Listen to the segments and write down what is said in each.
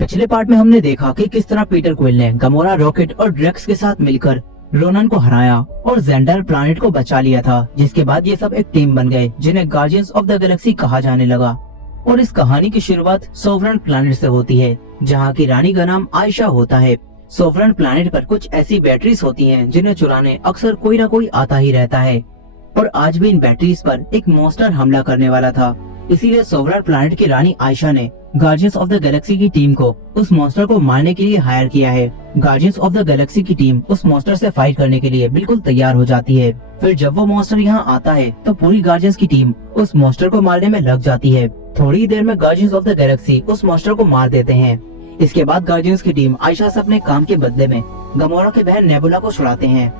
पिछले पार्ट में हमने देखा कि किस तरह पीटर क्विल ने गमोरा, रॉकेट और ड्रेक्स के साथ मिलकर रोनन को हराया और जेंडर प्लैनेट को बचा लिया था, जिसके बाद ये सब एक टीम बन गए जिन्हें गार्डियंस ऑफ द गैलेक्सी कहा जाने लगा। और इस कहानी की शुरुआत सोवरेन प्लैनेट से होती है, जहाँ की रानी का नाम आयशा होता है। सोवरेन प्लैनेट पर कुछ ऐसी बैटरीज होती हैं जिन्हें चुराने अक्सर कोई ना कोई आता ही रहता है, और आज भी इन बैटरीज पर एक मॉन्स्टर हमला करने वाला था। इसीलिए सोवरेन प्लैनेट की रानी आयशा ने गार्डियंस ऑफ द गैलेक्सी की टीम को उस मॉन्स्टर को मारने के लिए हायर किया है। गार्डियंस ऑफ द गैलेक्सी की टीम उस मॉन्स्टर से फाइट करने के लिए बिल्कुल तैयार हो जाती है। फिर जब वो मॉन्स्टर यहाँ आता है तो पूरी गार्डियंस की टीम उस मॉन्स्टर को मारने में लग जाती है। थोड़ी देर में गार्डियंस ऑफ द गैलेक्सी उस मॉन्स्टर को मार देते हैं। इसके बाद गार्डियंस की टीम आयशा से अपने काम के बदले में गमोरा की बहन नेबुला को छुड़ाते हैं,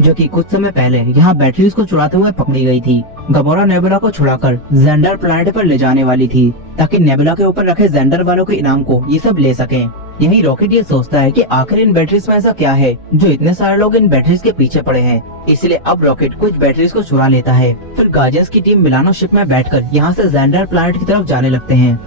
जो कि कुछ समय पहले यहाँ बैटरीज को चुराते हुए पकड़ी गई थी। गमोरा नेबुला को छुड़ाकर जेंडर प्लैनेट पर ले जाने वाली थी, ताकि नेबुला के ऊपर रखे जेंडर वालों के इनाम को ये सब ले सकें। यही रॉकेट ये सोचता है कि आखिर इन बैटरीज में ऐसा क्या है जो इतने सारे लोग इन बैटरीज के पीछे पड़े हैं। इसलिए अब रॉकेट कुछ बैटरीज को चुरा लेता है। फिर गार्डियंस की टीम मिलानो शिप में बैठकर यहाँ से जेंडर प्लैनेट की तरफ जाने लगते हैं।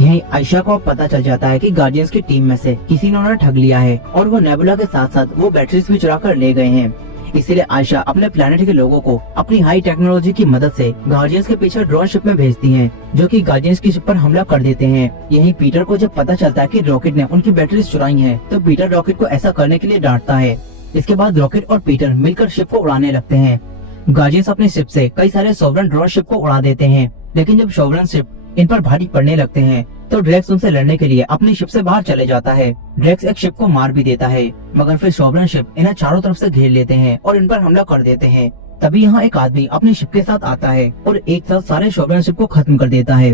यहीं आयशा को पता चल जाता है कि गार्डियंस की टीम में से किसी ने उन्हें ठग लिया है और वो नेबुला के साथ साथ वो बैटरीज भी चुरा कर ले गए हैं। इसीलिए आयशा अपने प्लैनेट के लोगों को अपनी हाई टेक्नोलॉजी की मदद से गार्डियंस के पीछे ड्रोन शिप में भेजती हैं, जो कि गार्डियंस की शिप पर हमला कर देते हैं। यहीं पीटर को जब पता चलता है कि रॉकेट ने उनकी बैटरीज चुराई हैं, तो पीटर रॉकेट को ऐसा करने के लिए डांटता है। इसके बाद रॉकेट और पीटर मिलकर शिप को उड़ाने लगते हैं। गार्डियंस अपनी शिप से कई सारे सोवरेन ड्रोन शिप को उड़ा देते हैं, लेकिन जब सोवरेन शिप इन पर भारी पड़ने लगते हैं तो ड्रेक्स उनसे लड़ने के लिए अपनी शिप से बाहर चले जाता है। ड्रेक्स एक शिप को मार भी देता है, मगर फिर सोवरेन शिप इन्हें चारों तरफ से घेर लेते हैं और इन पर हमला कर देते हैं। तभी यहाँ एक आदमी अपनी शिप के साथ आता है और एक साथ सारे सोवरेन शिप को खत्म कर देता है।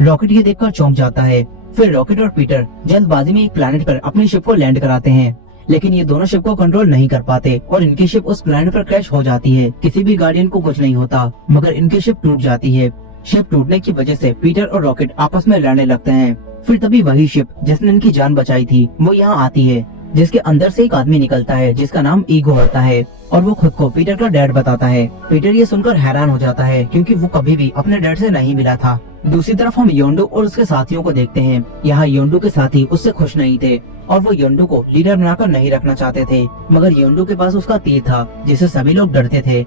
रॉकेट ये देखकर चौंक जाता है। फिर रॉकेट और पीटर जल्दबाजी में एक प्लैनेट पर अपनी शिप को लैंड कराते हैं, लेकिन ये दोनों शिप को कंट्रोल नहीं कर पाते और इनकी शिप उस प्लैनेट पर क्रैश हो जाती है। किसी भी गार्डियन को कुछ नहीं होता, मगर इनकी शिप टूट जाती है। शिप टूटने की वजह से पीटर और रॉकेट आपस में लड़ने लगते हैं। फिर तभी वही शिप जिसने इनकी जान बचाई थी वो यहाँ आती है, जिसके अंदर से एक आदमी निकलता है जिसका नाम ईगो होता है, और वो खुद को पीटर का डैड बताता है। पीटर ये सुनकर हैरान हो जाता है, क्योंकि वो कभी भी अपने डैड से नहीं मिला था। दूसरी तरफ हम योंडू और उसके साथियों को देखते हैं। यहाँ योंडू के साथी उससे खुश नहीं थे और वो योंडू को लीडर बनाकर नहीं रखना चाहते थे, मगर योंडू के पास उसका तीर था जिसे सभी लोग डरते थे।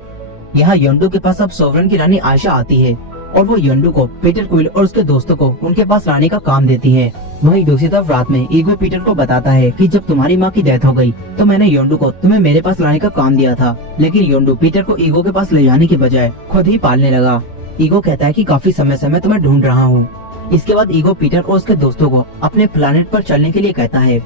यहाँ योंडू के पास अब सोवरेन की रानी आयशा आती है और वो योंडू को पीटर क्विल और उसके दोस्तों को उनके पास लाने का काम देती है। वहीं दूसरी तरफ रात में ईगो पीटर को बताता है कि जब तुम्हारी माँ की डेथ हो गई तो मैंने योंडू को तुम्हें मेरे पास लाने का काम दिया था, लेकिन योंडू पीटर को ईगो के पास ले जाने की बजाय खुद ही पालने लगा। ईगो कहता है कि काफी समय से मैं तुम्हें ढूंढ रहा हूँ। इसके बाद ईगो पीटर और उसके दोस्तों को अपने प्लैनेट पर चलने के लिए कहता है।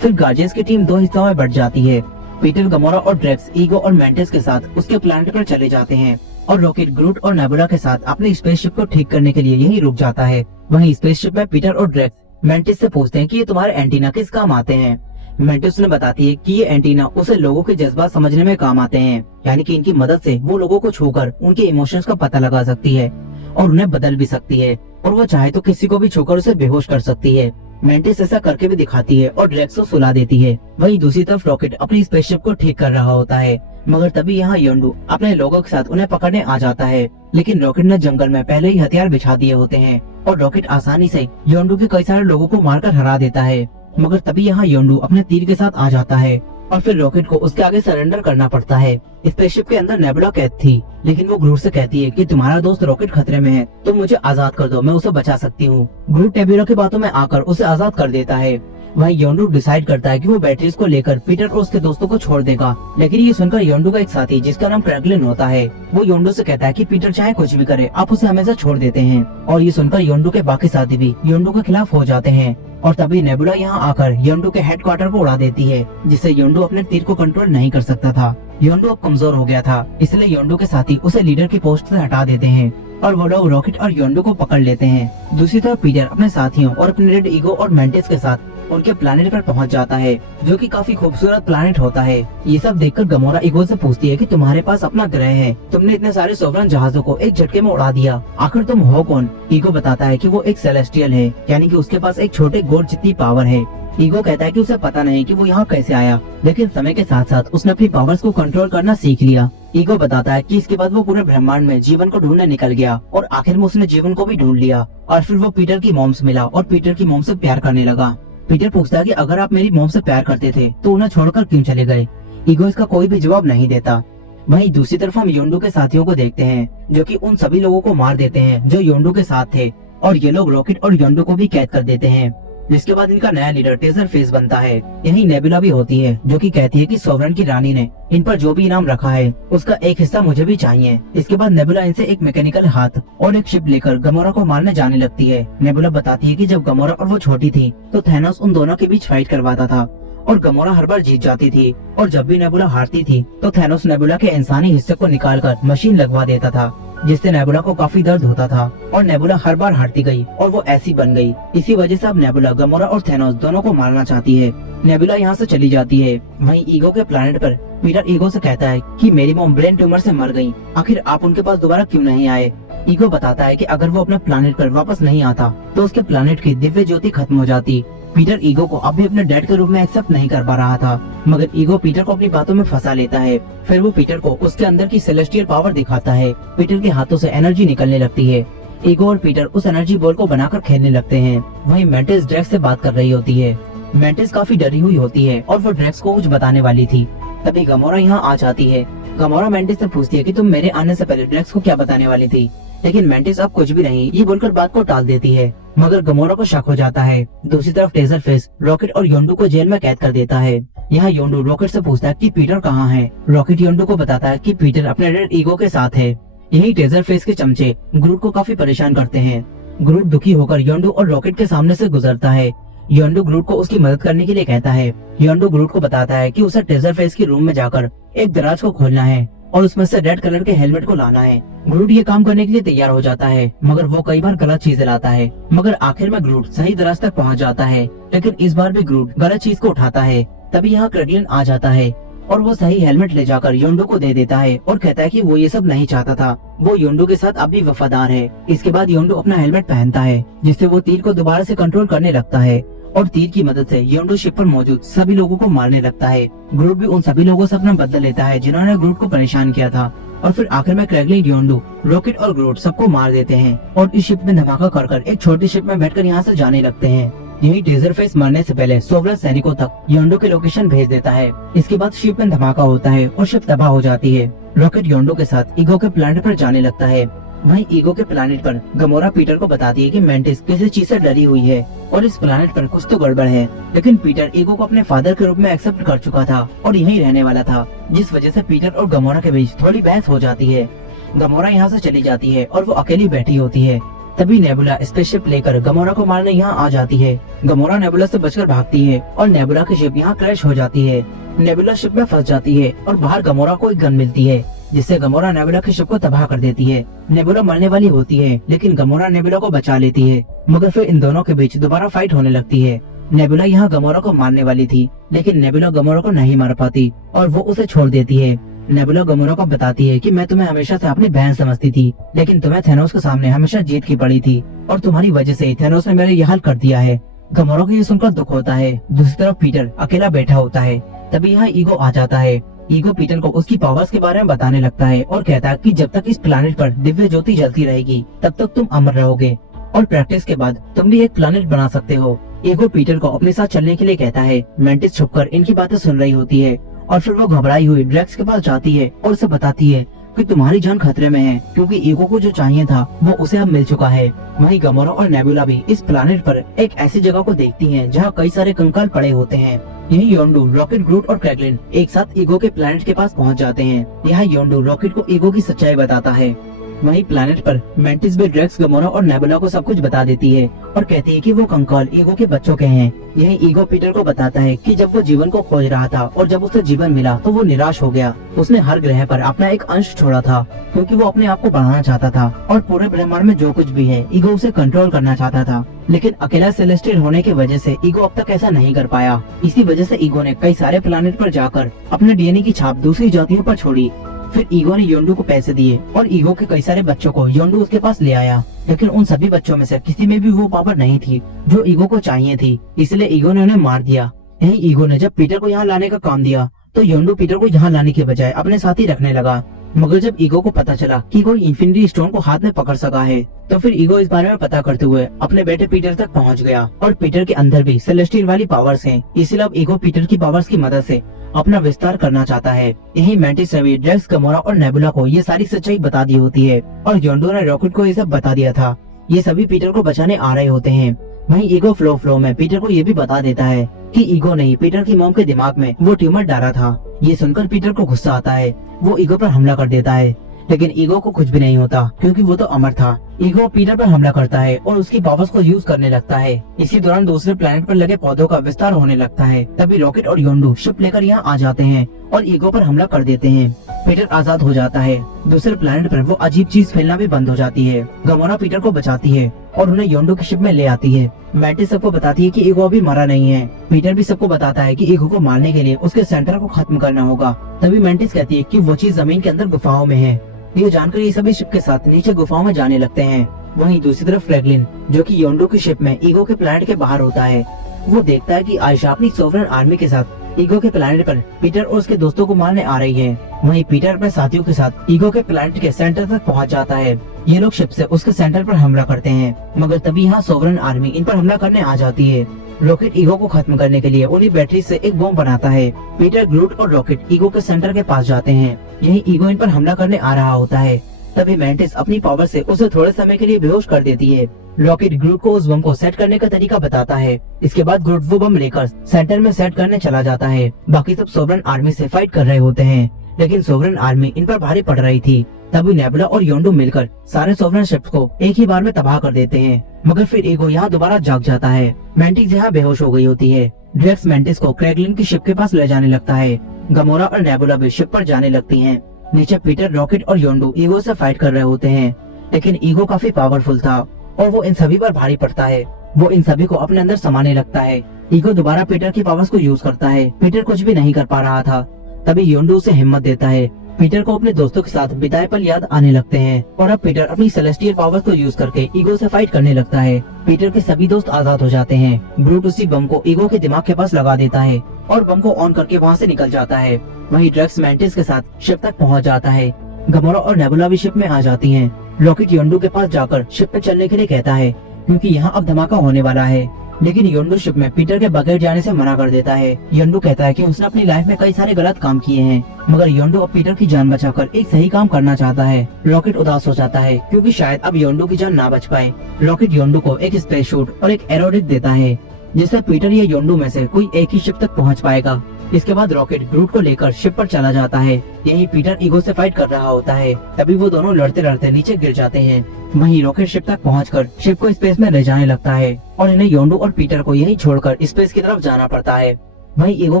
फिर गार्डियंस की टीम दो हिस्सों में बढ़ जाती है। पीटर, गमोरा और ड्रेक्स ईगो और मेंटिस के साथ उसके प्लैनेट पर चले जाते हैं और रॉकेट ग्रूट और नेबुला के साथ अपनी स्पेसशिप को ठीक करने के लिए यहीं रुक जाता है। वहीं स्पेसशिप में पीटर और ड्रेक्स मेंटिस से पूछते हैं कि ये तुम्हारे एंटीना किस काम आते हैं। मेंटिस ने बताती है कि ये एंटीना उसे लोगों के जज्बात समझने में काम आते हैं, यानी कि इनकी मदद से वो लोगों को छूकर उनके इमोशंस का पता लगा सकती है और उन्हें बदल भी सकती है, और वो चाहे तो किसी को भी छूकर उसे बेहोश कर सकती है। मेंटिस ऐसा करके भी दिखाती है और ड्रेक्स को सुला देती है। वहीं दूसरी तरफ रॉकेट अपनी स्पेसशिप को ठीक कर रहा होता है, मगर तभी यहाँ योंडू अपने लोगों के साथ उन्हें पकड़ने आ जाता है। लेकिन रॉकेट ने जंगल में पहले ही हथियार बिछा दिए होते हैं और रॉकेट आसानी से योंडू के कई सारे लोगों को मारकर हरा देता है। मगर तभी यहाँ योंडू अपने तीर के साथ आ जाता है और फिर रॉकेट को उसके आगे सरेंडर करना पड़ता है। स्पेसशिप के अंदर नेबुला कैद थी, लेकिन वो ग्रूट से कहती है कि तुम्हारा दोस्त रॉकेट खतरे में है, तो मुझे आजाद कर दो, मैं उसे बचा सकती हूँ। ग्रूट नेबुला की बातों में आकर उसे आजाद कर देता है। वहीं योंडू डिसाइड करता है कि वो बैटरीज को लेकर पीटर और उसके दोस्तों को छोड़ देगा, लेकिन ये सुनकर योंडू का एक साथी जिसका नाम फ्रैंकलिन होता है वो योंडू से कहता है कि पीटर चाहे कुछ भी करे, आप उसे हमेशा छोड़ देते हैं। और ये सुनकर योंडू के बाकी साथी भी योंडू के खिलाफ हो जाते हैं और तभी नेबुला यहाँ आकर योंडू के हेडक्वार्टर को उड़ा देती है, जिससे योंडू अपने तीर को कंट्रोल नहीं कर सकता था। योंडू अब कमजोर हो गया था, इसलिए योंडू के साथी उसे लीडर की पोस्ट से हटा देते हैं और वो लोग रॉकेट और योंडू को पकड़ लेते हैं। दूसरी तरफ पीटर अपने साथियों और अपने रेड ईगो और मेंटिस के साथ उनके प्लैनेट पर पहुंच जाता है, जो कि काफी खूबसूरत प्लैनेट होता है। ये सब देखकर गमोरा ईगो से पूछती है कि तुम्हारे पास अपना ग्रह है, तुमने इतने सारे सोवरेन जहाजों को एक झटके में उड़ा दिया, आखिर तुम हो कौन? ईगो बताता है कि वो एक सेलेस्टियल है, यानी कि उसके पास एक छोटे गोड जितनी पावर है। ईगो कहता है कि उसे पता नहीं कि वो यहाँ कैसे आया, लेकिन समय के साथ साथ उसने अपनी पावर्स को कंट्रोल करना सीख लिया। ईगो बताता है कि इसके बाद वो पूरे ब्रह्मांड में जीवन को ढूंढने निकल गया और आखिर में उसने जीवन को भी ढूंढ लिया। और फिर वो पीटर की मॉम से मिला और पीटर की मॉम से प्यार करने लगा। पीटर पूछता है कि अगर आप मेरी मॉम से प्यार करते थे तो उन्हें छोड़कर क्यों चले गए। ईगो इसका कोई भी जवाब नहीं देता। वहीं दूसरी तरफ हम योंडू के साथियों को देखते हैं जो कि उन सभी लोगों को मार देते हैं जो योंडू के साथ थे, और ये लोग रॉकेट और योंडू को भी कैद कर देते हैं। जिसके बाद इनका नया लीडर टेजर फेस बनता है। यही नेबुला भी होती है जो कि कहती है कि सोवरेन की रानी ने इन पर जो भी इनाम रखा है उसका एक हिस्सा मुझे भी चाहिए। इसके बाद नेबुला इनसे एक मैकेनिकल हाथ और एक शिप लेकर गमोरा को मारने जाने लगती है। नेबुला बताती है कि जब गमोरा और वो छोटी थी तो थैनोस उन दोनों के बीच फाइट करवाता था और गमोरा हर बार जीत जाती थी, और जब भी नेबुला हारती थी तो थैनोस नेबुला के इंसानी हिस्से को निकालकर मशीन लगवा देता था, जिससे नेबुला को काफी दर्द होता था और नेबुला हर बार हारती गई और वो ऐसी बन गई। इसी वजह से अब नेबुला गमोरा और थैनोस दोनों को मारना चाहती है। नेबुला यहाँ से चली जाती है। वहीं ईगो के प्लेनेट पर पीटर ईगो से कहता है कि मेरी मॉम ब्रेन ट्यूमर से मर गई, आखिर आप उनके पास दोबारा क्यों नहीं आए। ईगो बताता है कि अगर वो अपने प्लेनेट पर वापस नहीं आता तो उसके प्लेनेट की दिव्य ज्योति खत्म हो जाती। पीटर ईगो को अब भी अपने डैड के रूप में एक्सेप्ट नहीं कर पा रहा था, मगर ईगो पीटर को अपनी बातों में फंसा लेता है। फिर वो पीटर को उसके अंदर की सेलेस्टियल पावर दिखाता है। पीटर के हाथों से एनर्जी निकलने लगती है। ईगो और पीटर उस एनर्जी बॉल को बनाकर खेलने लगते हैं। वहीं मैंटिस ड्रैक्स से बात कर रही होती है। मैंटिस काफी डरी हुई होती है और वो ड्रैक्स को कुछ बताने वाली थी। तभी गमोरा यहाँ आ जाती है। गमोरा मैंटिस से पूछती है कि तुम मेरे आने से पहले ड्रैक्स को क्या बताने वाली थी, लेकिन मैंटिस अब कुछ भी नहीं ये बोलकर बात को टाल देती है, मगर गमोरा को शक हो जाता है। दूसरी तरफ टेजर फेस रॉकेट और योंडू को जेल में कैद कर देता है। यहाँ योंडू रॉकेट से पूछता है कि पीटर कहाँ है। रॉकेट योंडू को बताता है कि पीटर अपने डैड ईगो के साथ है। यही टेजर फेस के चमचे ग्रूट को काफी परेशान करते हैं। ग्रूट दुखी होकर योंडू और रॉकेट के सामने से गुजरता है। योंडू ग्रूट को उसकी मदद करने के लिए कहता है। योंडू ग्रूट को बताता है कि उसे टेजर फेस के रूम में जाकर एक दराज को खोलना है और उसमें से रेड कलर के हेलमेट को लाना है। ग्रूट ये काम करने के लिए तैयार हो जाता है, मगर वो कई बार गलत चीजें लाता है, मगर आखिर में ग्रूट सही दराज तक पहुंच जाता है। लेकिन इस बार भी ग्रूट गलत चीज को उठाता है। तभी यहाँ क्रेगलिन आ जाता है और वो सही हेलमेट ले जाकर योंडू को दे देता है और कहता है कि वो ये सब नहीं चाहता था, वो योंडू के साथ अब भी वफादार है। इसके बाद योंडू अपना हेलमेट पहनता है, जिससे वो तीर को दोबारा से कंट्रोल करने लगता है और तीर की मदद से योंडू शिप पर मौजूद सभी लोगों को मारने लगता है। ग्रूट भी उन सभी लोगों से अपना बदला लेता है जिन्होंने ग्रूट को परेशान किया था, और फिर आखिर में क्रेगलिन, योंडू, रॉकेट और ग्रूट सबको मार देते हैं और इस शिप में धमाका कर एक छोटी शिप में बैठकर यहाँ से जाने लगते हैं। यही टेजर फेस मरने से पहले सोवरेन सैनिकों तक योंडू के लोकेशन भेज देता है। इसके बाद शिप में धमाका होता है और शिप तबाह हो जाती है। रॉकेट योंडू के साथ ईगो के प्लेनेट पर जाने लगता है। वहीं ईगो के प्लेनेट पर गमोरा पीटर को बताती है कि मैंटिस किसी चीज से डरी हुई है और इस प्लेनेट पर कुछ तो गड़बड़ है। लेकिन पीटर ईगो को अपने फादर के रूप में एक्सेप्ट कर चुका था और यहीं रहने वाला था, जिस वजह से पीटर और गमोरा के बीच थोड़ी बहस हो जाती है। गमोरा यहाँ से चली जाती है और वो अकेली बैठी होती है। तभी नेबुला स्पेसशिप लेकर गमोरा को मारने यहाँ आ जाती है। गमोरा नेबुला से बचकर भागती है और नेबुला की शिप यहाँ क्रैश हो जाती है। नेबुला शिप में फंस जाती है और बाहर गमोरा को एक गन मिलती है, जिससे गमोरा नेबुला की शिप को तबाह कर देती है। नेबुला मरने वाली होती है, लेकिन गमोरा नेबुला को बचा लेती है, मगर फिर इन दोनों के बीच दोबारा फाइट होने लगती है। नेबुला यहाँ गमोरा को मारने वाली थी, लेकिन नेबुला गमोरा को नहीं मार पाती और वो उसे छोड़ देती है। नेबुला गमोरा को बताती है कि मैं तुम्हें हमेशा से अपनी बहन समझती थी, लेकिन तुम्हें थैनोस के सामने हमेशा जीत की पड़ी थी और तुम्हारी वजह से थैनोस ने मेरे ये हाल कर दिया है। गमोरा को ये सुनकर दुख होता है। दूसरी तरफ पीटर अकेला बैठा होता है। तभी यहाँ ईगो आ जाता है। ईगो पीटर को उसकी पावर्स के बारे में बताने लगता है और कहता है कि जब तक इस प्लैनेट पर दिव्य ज्योति जलती रहेगी तब तक तुम अमर रहोगे और प्रैक्टिस के बाद तुम भी एक प्लैनेट बना सकते हो। ईगो पीटर को अपने साथ चलने के लिए कहता है। मैंटिस छुपकर इनकी बातें सुन रही होती है और फिर वो घबराई हुई ड्रैक्स के पास जाती है और उसे बताती है कि तुम्हारी जान खतरे में है, क्योंकि ईगो को जो चाहिए था वो उसे अब मिल चुका है। वहीं गमोरा और नेबुला भी इस प्लैनेट पर एक ऐसी जगह को देखती हैं जहां कई सारे कंकाल पड़े होते हैं। यही योंडू, रॉकेट, ग्रूट और क्रेगलिन एक साथ ईगो के प्लैनेट के पास पहुंच जाते हैं। यहाँ योंडू रॉकेट को ईगो की सच्चाई बताता है। वहीं प्लैनेट पर मैंटिस भी ड्रैक्स, गमोरा और नेबुला को सब कुछ बता देती है और कहती है कि वो कंकाल ईगो के बच्चों के हैं। यही ईगो पीटर को बताता है कि जब वो जीवन को खोज रहा था और जब उसे जीवन मिला तो वो निराश हो गया। उसने हर ग्रह पर अपना एक अंश छोड़ा था, क्योंकि वो अपने आप को बढ़ाना चाहता था और पूरे ब्रह्मांड में जो कुछ भी है ईगो उसे कंट्रोल करना चाहता था। लेकिन अकेला सेलेस्टियल होने की वजह से ईगो अब तक ऐसा नहीं कर पाया। इसी वजह से ईगो ने कई सारे प्लैनेट पर जाकर अपने डीएनए की छाप दूसरी जातियों पर छोड़ी। फिर ईगो ने योंडू को पैसे दिए और ईगो के कई सारे बच्चों को योंडू उसके पास ले आया, लेकिन उन सभी बच्चों में से किसी में भी वो पावर नहीं थी जो ईगो को चाहिए थी, इसलिए ईगो ने उन्हें मार दिया। यही ईगो ने जब पीटर को यहाँ लाने का काम दिया तो योंडू पीटर को यहाँ लाने के बजाय अपने साथ ही रखने लगा। मगर जब ईगो को पता चला कि कोई इन्फिनिटी स्टोन को हाथ में पकड़ सका है, तो फिर ईगो इस बारे में पता करते हुए अपने बेटे पीटर तक पहुंच गया। और पीटर के अंदर भी सेलेस्टियल वाली पावर्स हैं, इसलिए अब ईगो पीटर की पावर्स की मदद से अपना विस्तार करना चाहता है। यही मैंटिस ने भी ड्रैक्स, गमोरा और नेबुला को ये सारी सच्चाई बता दी होती है और योंडो ने रॉकेट को ये सब बता दिया था। ये सभी पीटर को बचाने आ रहे होते हैं। वहीं ईगो फ्लो में पीटर को ये भी बता देता है कि ईगो ने पीटर की मॉम के दिमाग में वो ट्यूमर डाला था। ये सुनकर पीटर को गुस्सा आता है, वो ईगो पर हमला कर देता है, लेकिन ईगो को कुछ भी नहीं होता क्योंकि वो तो अमर था। ईगो पीटर पर हमला करता है और उसकी पावर्स को यूज करने लगता है। इसी दौरान दूसरे प्लेनेट पर लगे पौधों का विस्तार होने लगता है। तभी रॉकेट और योंडो शिप लेकर यहाँ आ जाते हैं और ईगो पर हमला कर देते हैं। पीटर आजाद हो जाता है। दूसरे प्लेनेट पर वो अजीब चीज फैलना भी बंद हो जाती है। गमोरा पीटर को बचाती है और उन्हें योंडो की शिप में ले आती है। मैटिस सबको बताती है कि ईगो अभी मरा नहीं है। पीटर भी सबको बताता है कि ईगो को मारने के लिए उसके सेंटर को खत्म करना होगा। तभी मैंटिस कहती है कि वो चीज जमीन के अंदर गुफाओं में है। ये जानकर ये सभी शिप के साथ नीचे गुफाओं में जाने लगते हैं। वहीं दूसरी तरफ फ्रैंकलिन, जो कि योंडो की शिप में ईगो के प्लेनेट के बाहर होता है, वो देखता है कि आयशा अपनी सोवरेन आर्मी के साथ ईगो के प्लेनेट पर पीटर और उसके दोस्तों को मारने आ रही है। वहीं पीटर अपने साथियों के साथ ईगो के प्लेनेट के सेंटर तक पहुंच जाता है। ये लोग शिप से उसके सेंटर पर हमला करते हैं, मगर तभी यहाँ सोवरेन आर्मी इन पर हमला करने आ जाती है। रॉकेट ईगो को खत्म करने के लिए उन्हीं बैटरी से एक बॉम्ब बनाता है। पीटर, ग्रूट और रॉकेट ईगो के सेंटर के पास जाते हैं। यही ईगो इन पर हमला करने आ रहा होता है। तभी मैंटिस अपनी पावर से उसे थोड़े समय के लिए बेहोश कर देती है। रॉकेट ग्रूट को उस बम को सेट करने का तरीका बताता है। इसके बाद ग्रूट वो बम लेकर सेंटर में सेट करने चला जाता है। बाकी सब सोवरेन आर्मी से फाइट कर रहे होते हैं, लेकिन सोवरेन आर्मी इन पर भारी पड़ रही थी। तभी नेबुला और योंडो मिलकर सारे सोवरेन शिप्स को एक ही बार में तबाह कर देते हैं। मगर फिर ईगो यहाँ दोबारा जाग जाता है। मैंटिस यहाँ बेहोश हो गई होती है। ड्रैक्स मैंटिस को क्रैगलिन की शिप के पास ले जाने लगता है। गमोरा और नेबुला भी शिप पर जाने लगती हैं। नीचे पीटर, रॉकेट और योंडो ईगो से फाइट कर रहे होते हैं, लेकिन ईगो काफी पावरफुल था और वो इन सभी पर भारी पड़ता है। वो इन सभी को अपने अंदर समाने लगता है। ईगो दोबारा पीटर की पावर्स को यूज करता है। पीटर कुछ भी नहीं कर पा रहा था। तभी योंडो उसे हिम्मत देता है। पीटर को अपने दोस्तों के साथ बिताए पल याद आने लगते हैं और अब पीटर अपनी सेलेस्टियल पावर्स को यूज करके ईगो से फाइट करने लगता है। पीटर के सभी दोस्त आजाद हो जाते हैं। ग्रूट उसी बम को ईगो के दिमाग के पास लगा देता है और बम को ऑन करके वहाँ से निकल जाता है। वहीं ड्रैक्स मैंटिस के साथ शिप तक पहुँच जाता है। गमोरा और नेबुला भी शिप में आ जाती हैं। रॉकेट योंडो के पास जाकर शिप पे चलने के लिए कहता है क्योंकि यहाँ अब धमाका होने वाला है, लेकिन योंडो शिप में पीटर के बगैर जाने से मना कर देता है। योंडो कहता है कि उसने अपनी लाइफ में कई सारे गलत काम किए हैं, मगर योंडो अब पीटर की जान बचाकर एक सही काम करना चाहता है। रॉकेट उदास हो जाता है क्योंकि शायद अब योंडो की जान ना बच पाए। रॉकेट योंडो को एक स्पेस शूट और एक एरोडिक देता है, जिससे पीटर या योंडो में से कोई एक ही शिप तक पहुँच पाएगा। इसके बाद रॉकेट ग्रूट को लेकर शिप पर चला जाता है। यही पीटर ईगो से फाइट कर रहा होता है। तभी वो दोनों लड़ते लड़ते नीचे गिर जाते हैं। वहीं रॉकेट शिप तक पहुंचकर शिप को स्पेस में ले जाने लगता है और इन्हें योंडो और पीटर को यहीं छोड़कर स्पेस की तरफ जाना पड़ता है। वहीं ईगो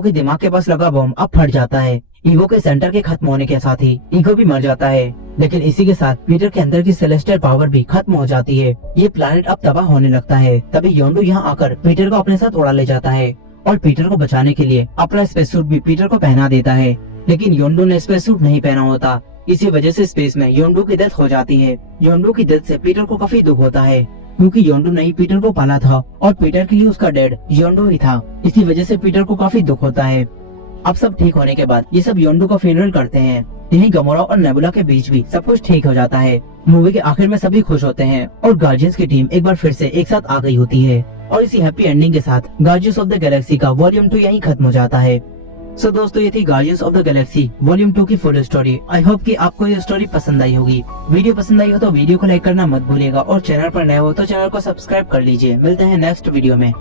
के दिमाग के पास लगा बम अब फट जाता है। ईगो के सेंटर के खत्म होने के साथ ही ईगो भी मर जाता है, लेकिन इसी के साथ पीटर के अंदर की सेलेस्टियल पावर भी खत्म हो जाती है। ये प्लैनेट अब तबाह होने लगता है। तभी योंडो यहाँ आकर पीटर को अपने साथ उड़ा ले जाता है और पीटर को बचाने के लिए अपना स्पेस सूट भी पीटर को पहना देता है, लेकिन योंडो ने स्पेस सूट नहीं पहना होता। इसी वजह से स्पेस में योंडो की डेथ हो जाती है। योंडो की डेथ से पीटर को काफी दुख होता है क्योंकि योंडो ने ही पीटर को पाला था और पीटर के लिए उसका डैड योंडो ही था। इसी वजह से पीटर को काफी दुख होता है। अब सब ठीक होने के बाद ये सब योंडो का फ्यूनरल करते हैं। यहीं गमोरा और नेबुला के बीच भी सब कुछ ठीक हो जाता है। मूवी के आखिर में सभी खुश होते हैं और गार्जियंस की टीम एक बार फिर से एक साथ आ गई होती है और इसी हैप्पी एंडिंग के साथ गार्जियंस ऑफ द गैलेक्सी का वॉल्यूम 2 यहीं खत्म हो जाता है। सो दोस्तों, ये थी guardians of the Galaxy volume 2 की फुल स्टोरी। आई होप कि आपको ये स्टोरी पसंद आई होगी। वीडियो पसंद आई हो तो वीडियो को लाइक करना मत भूलिएगा और चैनल पर नए हो तो चैनल को सब्सक्राइब कर लीजिए। मिलते हैं नेक्स्ट वीडियो में।